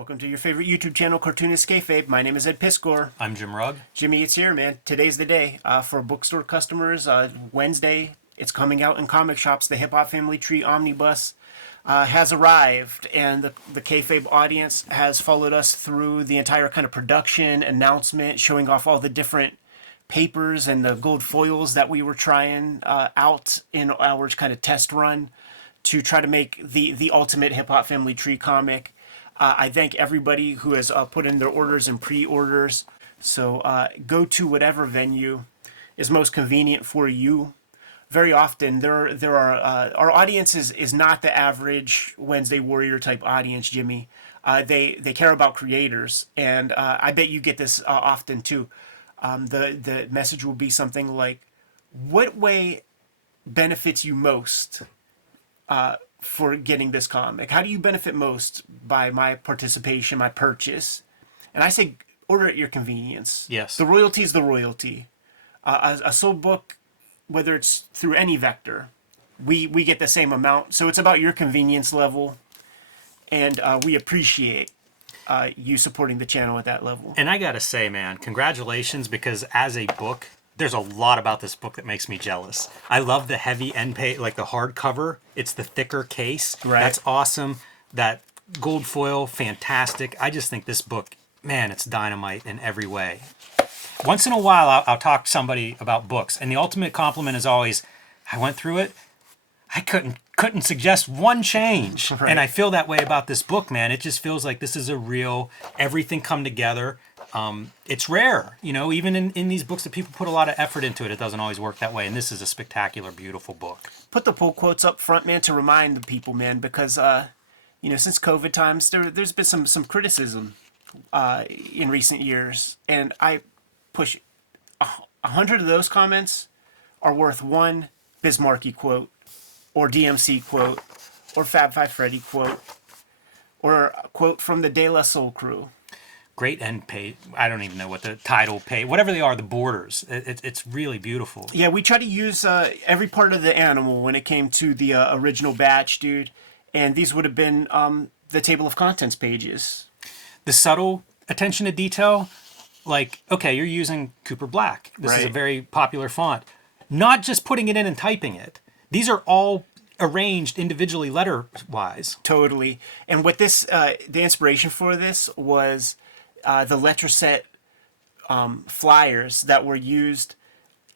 Welcome to your favorite YouTube channel, Cartoonist Kayfabe. My name is Ed Piscor. I'm Jim Rugg. Jimmy, it's here, man. Today's the day. For bookstore customers, Wednesday, it's coming out in comic shops. The Hip Hop Family Tree Omnibus has arrived, and the Kayfabe audience has followed us through the entire kind of production, announcement, showing off all the different papers and the gold foils that we were trying out in our kind of test run to try to make the ultimate Hip Hop Family Tree comic. I thank everybody who has put in their orders and pre-orders. So go to whatever venue is most convenient for you. Very often, there are our audience is not the average Wednesday Warrior type audience, Jimmy. They care about creators, and I bet you get this often too. The message will be something like, "What way benefits you most for getting this comic? How do you benefit most by my participation, my purchase?" And I say, order at your convenience. Yes. The royalty is the royalty. A sold book, whether it's through any vector, we get the same amount. So it's about your convenience level, and we appreciate you supporting the channel at that level. And I gotta say, man, congratulations, because as a book, there's a lot about this book that makes me jealous. I love the heavy end page, like the hardcover. It's the thicker case. Right. That's awesome. That gold foil, fantastic. I just think this book, man, it's dynamite in every way. Once in a while, I'll talk to somebody about books, and the ultimate compliment is always, I went through it, I couldn't suggest one change. Right. And I feel that way about this book, man. It just feels like this is a real, everything come together. It's rare, you know, even in these books that people put a lot of effort into it, it doesn't always work that way. And this is a spectacular, beautiful book. Put the pull quotes up front, man, to remind the people, man, because, since COVID times, there's been some criticism in recent years. And I push 100 of those comments are worth one Bismarcky quote, or DMC quote, or Fab Five Freddy quote, or a quote from the De La Soul crew. Great end page. I don't even know what the title page, whatever they are, the borders. It's really beautiful. Yeah, we try to use every part of the animal when it came to the original batch, dude. And these would have been the table of contents pages. The subtle attention to detail, like, okay, you're using Cooper Black. This is a Right. very popular font. Not just putting it in and typing it. These are all arranged individually letter-wise. Totally. And what this, the inspiration for this was the letter set flyers that were used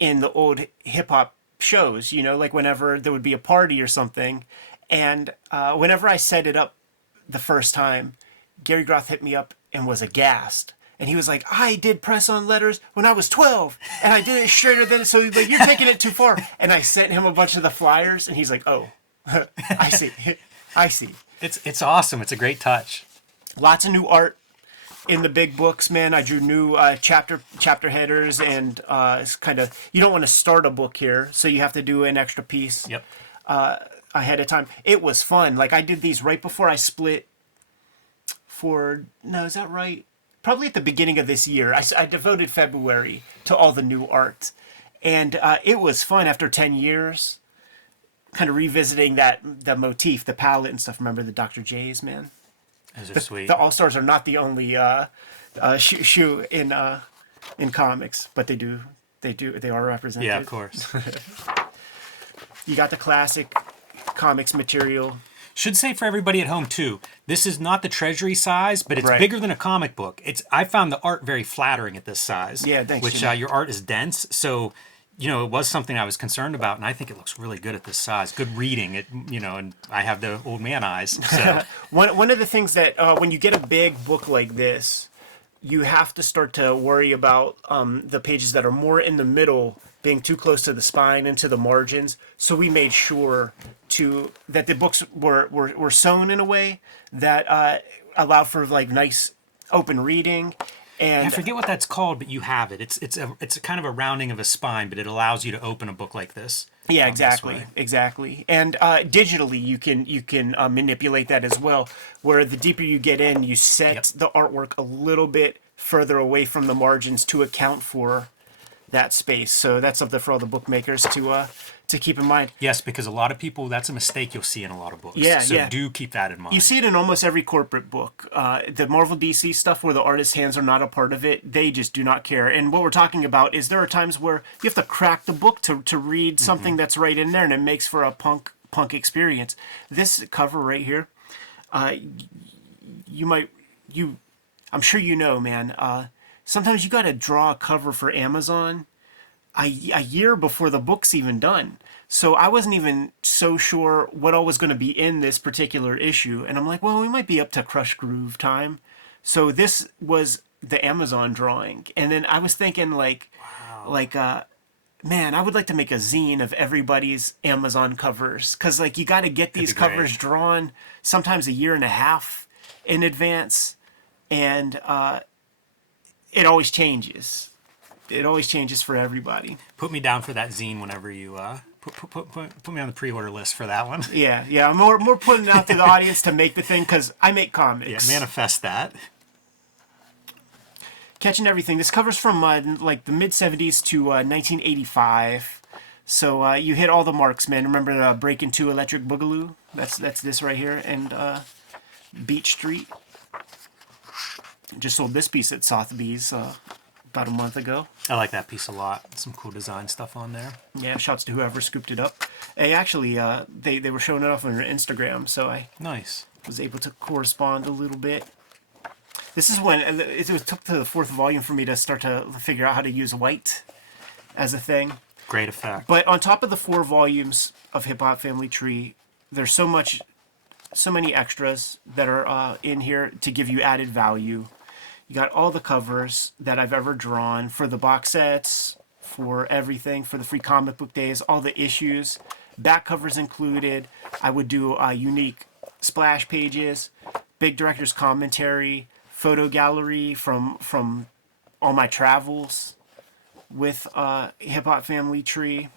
in the old hip-hop shows, you know, like whenever there would be a party or something. And whenever I set it up the first time, Gary Groth hit me up and was aghast. And he was like, I did press on letters when I was 12, and I did it straighter than, so like, you're taking it too far. And I sent him a bunch of the flyers, and he's like, oh, I see. I see. It's awesome. It's a great touch. Lots of new art in the big books, man. I drew new chapter headers, and it's kind of, you don't want to start a book here, so you have to do an extra piece Yep. ahead of time. It was fun. Like, I did these right before I split no, is that right? Probably at the beginning of this year. I devoted February to all the new art. And it was fun after 10 years, kind of revisiting the motif, the palette and stuff. Remember the Dr. J's, man? Those are sweet. The All-Stars are not the only shoe in comics, but they are represented. Yeah, of course. You got the classic comics material. Should say for everybody at home too, this is not the treasury size, but it's Right. bigger than a comic book. I found the art very flattering at this size. Yeah, thanks, Which Jimmy. your art is dense, so you know it was something I was concerned about, and I think it looks really good at this size. Good reading, and I have the old man eyes. So One of the things that when you get a big book like this, you have to start to worry about the pages that are more in the middle being too close to the spine and to the margins. So we made sure that the books were sewn in a way that allowed for like nice open reading. And I forget what that's called, but you have it. It's a kind of a rounding of a spine, but it allows you to open a book like this. yeah, this exactly, way. exactly. And digitally, you can manipulate that as well. Where the deeper you get in, you set Yep. the artwork a little bit further away from the margins to account for that space. So that's something for all the bookmakers to keep in mind. Yes, because a lot of people, that's a mistake you'll see in a lot of books. Yeah, so yeah. do keep that in mind. You see it in almost every corporate book. The Marvel DC stuff where the artist's hands are not a part of it, they just do not care. And what we're talking about is there are times where you have to crack the book to read something that's right in there, and it makes for a punk experience. This cover right here, I'm sure you know, man. Sometimes you got to draw a cover for Amazon a year before the book's even done. So I wasn't even so sure what all was going to be in this particular issue. And I'm like, well, we might be up to Crush Groove time. So this was the Amazon drawing. And then I was thinking man, I would like to make a zine of everybody's Amazon covers. Because you got to get these covers drawn sometimes a year and a half in advance. And it always changes. It always changes for everybody. Put me down for that zine whenever you put me on the pre-order list for that one. Yeah. I'm more putting it out to the audience to make the thing because I make comics. Yeah, manifest that. Catching everything. This covers from the mid 70s to 1985. So you hit all the marks, man. Remember the Breakin' 2 Electric Boogaloo? That's this right here, and Beach Street. Just sold this piece at Sotheby's about a month ago. I like that piece a lot. Some cool design stuff on there. Yeah, shouts to whoever scooped it up. Hey, actually, they were showing it off on their Instagram, so I was able to correspond a little bit. This is when it took to the fourth volume for me to start to figure out how to use white as a thing. Great effect. But on top of the 4 volumes of Hip Hop Family Tree, there's so many extras that are in here to give you added value. You got all the covers that I've ever drawn for the box sets, for everything, for the free comic book days, all the issues, back covers included. I would do unique splash pages, big director's commentary, photo gallery from all my travels with Hip Hop Family Tree.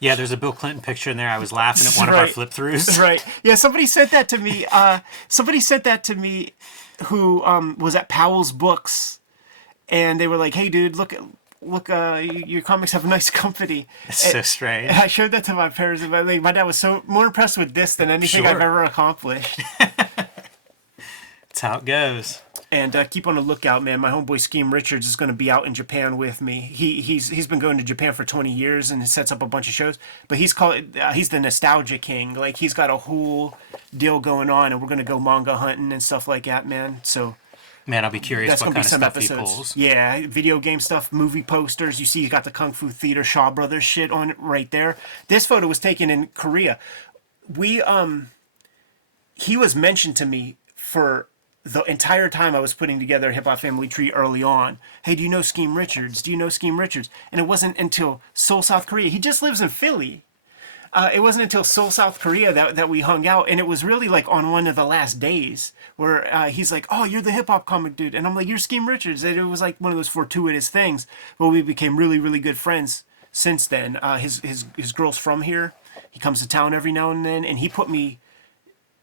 Yeah, there's a Bill Clinton picture in there. I was laughing at one of our flip-throughs. Right. Yeah, somebody sent that to me. Who was at Powell's Books, and they were like, "Hey, dude, look, your comics have a nice company." It's so strange. And I showed that to my parents, and my dad was so more impressed with this than anything I've ever accomplished. That's how it goes. And keep on the lookout, man. My homeboy Scheme Richards is going to be out in Japan with me. He's been going to Japan for 20 years and sets up a bunch of shows. But he's the nostalgia king. He's got a whole deal going on, and we're going to go manga hunting and stuff like that, man. So, man, I'll be curious that's what gonna kind be some of stuff episodes. he pulls. Yeah, video game stuff, movie posters. You see, you got the Kung Fu Theater Shaw Brothers shit on it right there. This photo was taken in Korea. He was mentioned to me for the entire time I was putting together Hip Hop Family Tree early on. Hey, do you know Scheme Richards? Do you know Scheme Richards? And it wasn't until Seoul, South Korea. He just lives in Philly. It wasn't until Seoul, South Korea that we hung out. And it was really on one of the last days where he's like, "Oh, you're the hip hop comic dude." And I'm like, "You're Scheme Richards." And it was one of those fortuitous things. But we became really, really good friends since then. His girl's from here. He comes to town every now and then. And he put me,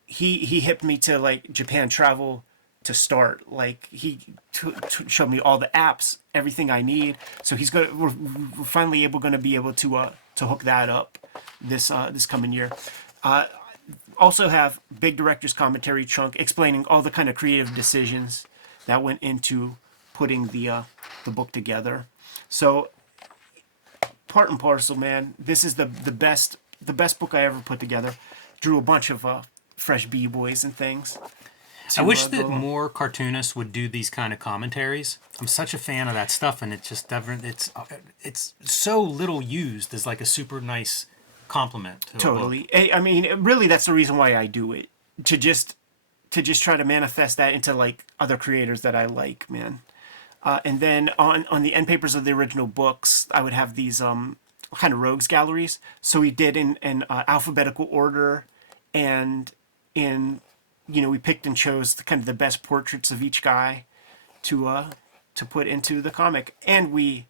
he hipped me to Japan travel to start. He showed me all the apps, everything I need. So we're finally going to be able to hook that up this coming year. Also have big director's commentary chunk explaining all the kind of creative decisions that went into putting the book together. So part and parcel, man, this is the best book I ever put together. Drew a bunch of fresh b-boys and things. I wish that more cartoonists would do these kind of commentaries. I'm such a fan of that stuff, and it's so little used as a super nice compliment to totally. I mean, really, that's the reason why I do it, to just try to manifest that into other creators that I like, man. And then on the end papers of the original books, I would have these kind of rogues galleries. So we did in alphabetical order, and in we picked and chose the best portraits of each guy to put into the comic. And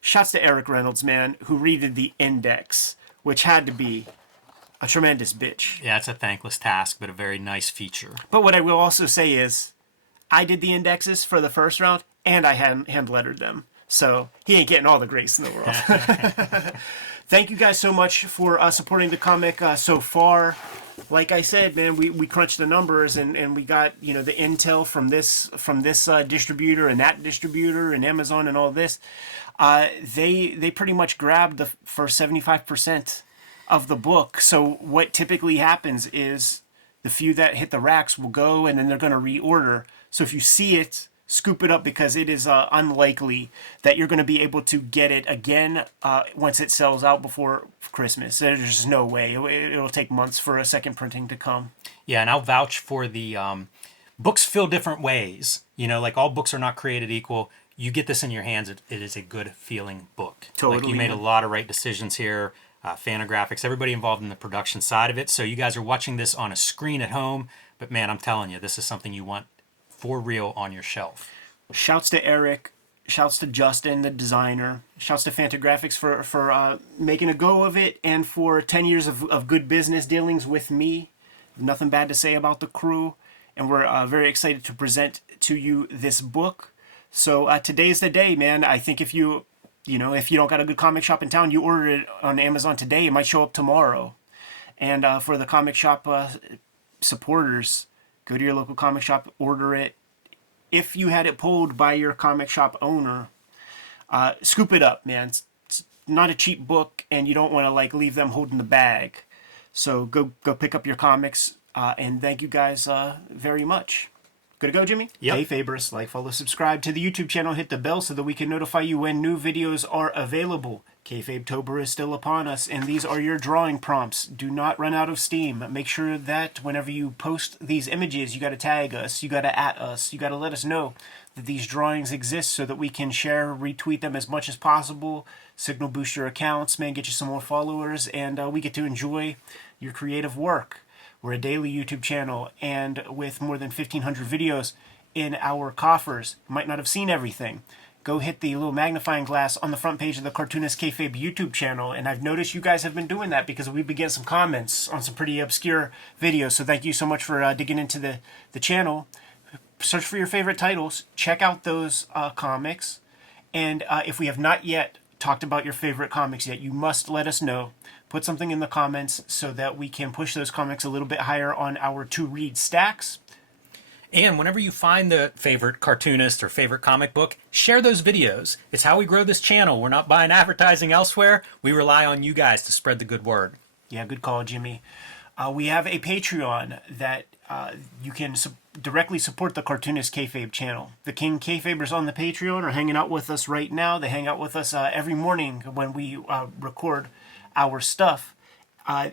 shouts to Eric Reynolds, man, who redid the index, which had to be a tremendous bitch. Yeah, it's a thankless task, but a very nice feature. But what I will also say is, I did the indexes for the first round, and I hand lettered them. So he ain't getting all the grace in the world. Thank you guys so much for supporting the comic so far. Like I said, man, we crunched the numbers and we got, you know, the intel from this distributor and that distributor and Amazon and all this. They pretty much grabbed the first 75% of the book. So what typically happens is the few that hit the racks will go and then they're going to reorder. So if you see it, scoop it up, because it is unlikely that you're going to be able to get it again once it sells out before Christmas. There's just no way. It'll take months for a second printing to come. Yeah, and I'll vouch for the books feel different ways. You know, like all books are not created equal. You get this in your hands, it is a good feeling book. Totally. Like you made a lot of right decisions here. Fanographics, everybody involved in the production side of it. So you guys are watching this on a screen at home. But man, I'm telling you, this is something you want for real on your shelf. Shouts to Eric. Shouts to Justin, the designer. Shouts to Fantagraphics for making a go of it, and for 10 years of good business dealings with me. Nothing bad to say about the crew. And we're very excited to present to you this book. So today's the day, man. I think if you don't got a good comic shop in town, you order it on Amazon today, it might show up tomorrow. And for the comic shop supporters, go to your local comic shop, order it. If you had it pulled by your comic shop owner, scoop it up, man. It's not a cheap book, and you don't want to like leave them holding the bag. So go pick up your comics, and thank you guys very much. Good to go, Jimmy? Yep. Kayfabers, like, follow, subscribe to the YouTube channel, hit the bell so that we can notify you when new videos are available. Kayfabe-tober is still upon us, and these are your drawing prompts. Do not run out of steam. Make sure that whenever you post these images, you got to tag us, you got to @ us, you got to let us know that these drawings exist so that we can share, retweet them as much as possible, signal boost your accounts, man, get you some more followers, and we get to enjoy your creative work. We're a daily YouTube channel, and with more than 1,500 videos in our coffers, you might not have seen everything. Go hit the little magnifying glass on the front page of the Cartoonist Kayfabe YouTube channel, and I've noticed you guys have been doing that because we've been getting some comments on some pretty obscure videos, so thank you so much for digging into the channel. Search for your favorite titles, check out those comics, and if we have not yet talked about your favorite comics yet, you must let us know. Put something in the comments so that we can push those comics a little bit higher on our to-read stacks. And whenever you find the favorite cartoonist or favorite comic book, share those videos. It's how we grow this channel. We're not buying advertising elsewhere. We rely on you guys to spread the good word. Yeah, good call, Jimmy. We have a Patreon that you can directly support the Cartoonist Kayfabe channel. The King Kayfabers on the Patreon are hanging out with us right now. They hang out with us every morning when we record our stuff.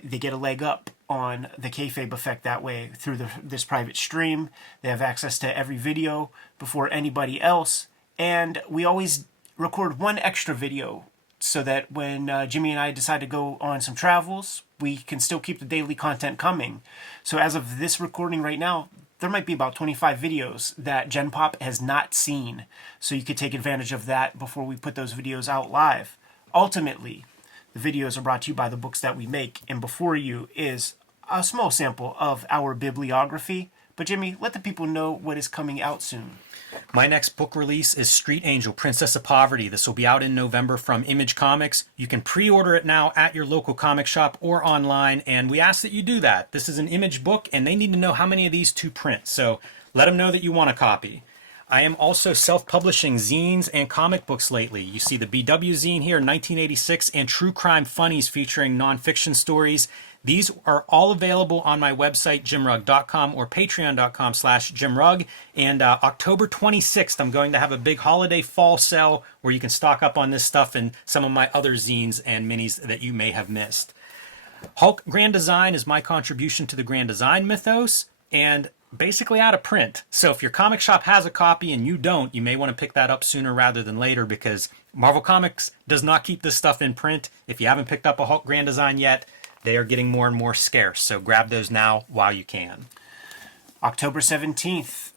They get a leg up on the Kayfabe effect that way through this private stream. They have access to every video before anybody else, and we always record one extra video so that when Jimmy and I decide to go on some travels, we can still keep the daily content coming. So as of this recording right now, there might be about 25 videos that Gen Pop has not seen, so you could take advantage of that before we put those videos out live. Ultimately, the videos are brought to you by the books that we make, and before you is a small sample of our bibliography. But Jimmy, let the people know what is coming out soon. My next book release is Street Angel, Princess of Poverty. This will be out in November from Image Comics. You can pre-order it now at your local comic shop or online, and we ask that you do that. This is an Image book, and they need to know how many of these to print, so let them know that you want a copy. I am also self-publishing zines and comic books lately. You see the BW zine here, 1986, and True Crime Funnies featuring nonfiction stories. These are all available on my website, jimrugg.com, or patreon.com/jimrugg. And October 26th, I'm going to have a big holiday fall sale where you can stock up on this stuff and some of my other zines and minis that you may have missed. Hulk Grand Design is my contribution to the Grand Design mythos, and basically out of print. So if your comic shop has a copy and you don't, you may want to pick that up sooner rather than later, because Marvel Comics does not keep this stuff in print. If you haven't picked up a Hulk Grand Design yet, they are getting more and more scarce. So grab those now while you can. October 17th,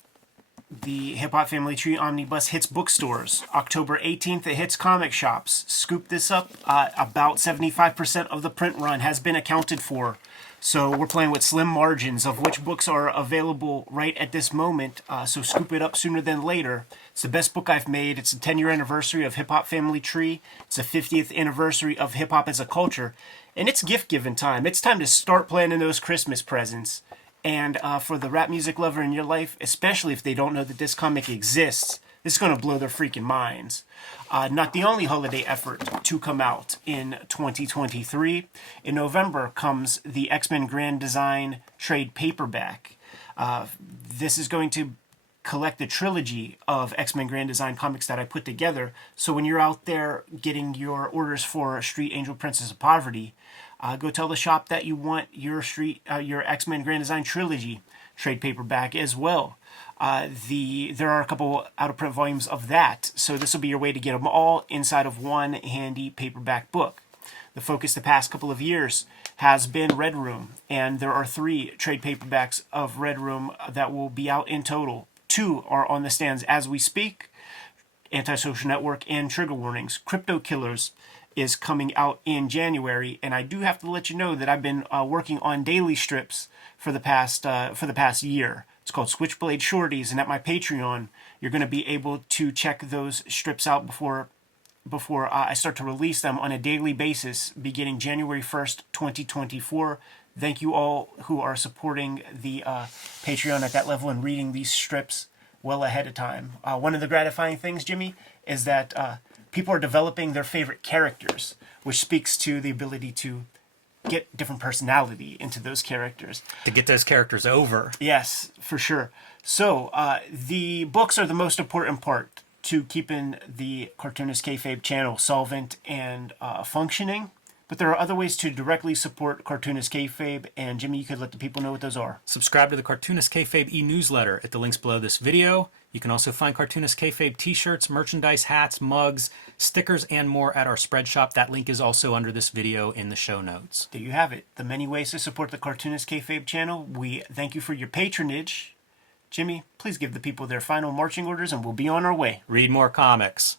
The Hip Hop Family Tree Omnibus hits bookstores. October 18th, it hits comic shops. Scoop this up. About 75% of the print run has been accounted for. So we're playing with slim margins of which books are available right at this moment. So scoop it up sooner than later. It's the best book I've made. It's the 10-year anniversary of Hip Hop Family Tree. It's the 50th anniversary of hip hop as a culture. And it's gift giving time. It's time to start planning those Christmas presents. And for the rap music lover in your life, especially if they don't know that this comic exists, this is going to blow their freaking minds. Not the only holiday effort to come out in 2023. In November comes the X-Men Grand Design trade paperback. This is going to collect the trilogy of X-Men Grand Design comics that I put together. So when you're out there getting your orders for Street Angel Princess of Poverty, go tell the shop that you want your X-Men Grand Design trilogy trade paperback as well. There are a couple out-of-print volumes of that, so this will be your way to get them all inside of one handy paperback book. The focus the past couple of years has been Red Room, and there are 3 trade paperbacks of Red Room that will be out in total. 2 are on the stands as we speak, Antisocial Network and Trigger Warnings. Crypto Killers is coming out in January, and I do have to let you know that I've been working on daily strips for the past year. It's called Switchblade Shorties, and at my Patreon, you're going to be able to check those strips out before I start to release them on a daily basis beginning January 1st, 2024. Thank you all who are supporting the Patreon at that level and reading these strips well ahead of time. One of the gratifying things, Jimmy, is that people are developing their favorite characters, which speaks to the ability to get different personality into those characters. To get those characters over. Yes, for sure. So the books are the most important part to keeping the Cartoonist Kayfabe channel solvent and functioning. But there are other ways to directly support Cartoonist Kayfabe, and Jimmy, you could let the people know what those are. Subscribe to the Cartoonist Kayfabe e-newsletter at the links below this video. You can also find Cartoonist Kayfabe t-shirts, merchandise, hats, mugs, stickers, and more at our spread shop. That link is also under this video in the show notes. There you have it. The many ways to support the Cartoonist Kayfabe channel. We thank you for your patronage. Jimmy, please give the people their final marching orders and we'll be on our way. Read more comics.